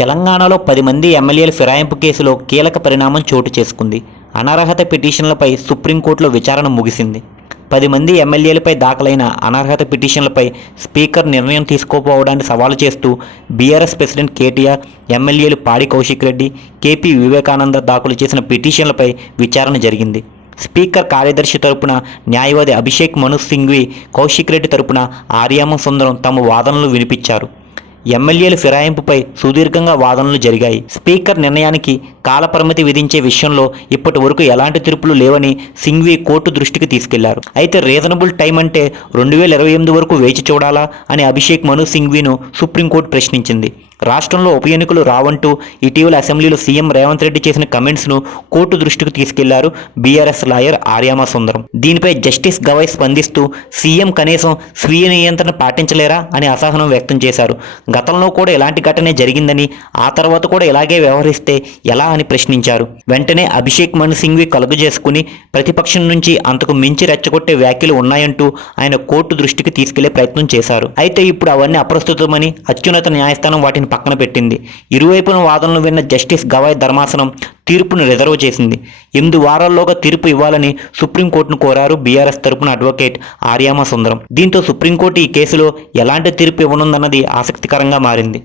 తెలంగాణలో 10 మంది ఎమ్మెల్యేల ఫిరాయింపు కేసులో కీలక పరిణామం చోటు చేసుకుంది. అనర్హత పిటిషన్లపై సుప్రీంకోర్టులో విచారణ ముగిసింది. 10 మంది ఎమ్మెల్యేలపై దాఖలైన అనర్హత పిటిషన్లపై స్పీకర్ నిర్ణయం తీసుకోకపోవడాన్ని సవాలు చేస్తూ బీఆర్ఎస్ ప్రెసిడెంట్ కేటీఆర్, ఎమ్మెల్యేలు పాడి కౌశిక్ రెడ్డి, కేపీ వివేకానంద దాఖలు చేసిన పిటిషన్లపై విచారణ జరిగింది. స్పీకర్ కార్యదర్శి తరపున న్యాయవాది అభిషేక్ మను సింఘ్వి, కౌశిక్ రెడ్డి తరపున ఆర్యామ సుందరం తమ వాదనలు వినిపించారు. ఎమ్మెల్యేల ఫిరాయింపుపై సుదీర్ఘంగా వాదనలు జరిగాయి. స్పీకర్ నిర్ణయానికి కాలపరిమితి విధించే విషయంలో ఇప్పటి వరకు ఎలాంటి తీర్పులు లేవని సింఘ్వి కోర్టు దృష్టికి తీసుకెళ్లారు. అయితే రీజనబుల్ టైం అంటే 2028 వరకు వేచి చూడాలా అని అభిషేక్ మను సింఘ్విను సుప్రీంకోర్టు ప్రశ్నించింది. రాష్ట్రంలో ఉప ఎన్నికలు రావంటూ ఇటీవల అసెంబ్లీలో సీఎం రేవంత్ రెడ్డి చేసిన కమెంట్స్ను కోర్టు దృష్టికి తీసుకెళ్లారు బీఆర్ఎస్ లాయర్ ఆర్యామ సుందరం. దీనిపై జస్టిస్ గవాయ్ స్పందిస్తూ సీఎం కనీసం స్వీయ నియంత్రణ పాటించలేరా అని అసహనం వ్యక్తం చేశారు. గతంలో కూడా ఇలాంటి ఘటనే జరిగిందని, ఆ తర్వాత కూడా ఇలాగే వ్యవహరిస్తే ఎలా అని ప్రశ్నించారు. వెంటనే అభిషేక్ మను సింఘ్వి కలుగజేసుకుని ప్రతిపక్షం నుంచి అంతకు మించి రెచ్చగొట్టే వ్యాఖ్యలు ఉన్నాయంటూ ఆయన కోర్టు దృష్టికి తీసుకెళ్లే ప్రయత్నం చేశారు. అయితే ఇప్పుడు అవన్నీ అప్రస్తుతమని అత్యున్నత న్యాయస్థానం వాటిని పక్కన పెట్టింది. ఇరువైపున వాదనలు విన్న జస్టిస్ గవాయ్ ధర్మాసనం తీర్పును రిజర్వ్ చేసింది. 8 వారాల్లోగా తీర్పు ఇవ్వాలని సుప్రీంకోర్టును కోరారు బీఆర్ఎస్ తరపున అడ్వకేట్ ఆర్యామ సుందరం. దీంతో సుప్రీంకోర్టు ఈ కేసులో ఎలాంటి తీర్పు ఇవ్వనుందన్నది ఆసక్తికరంగా మారింది.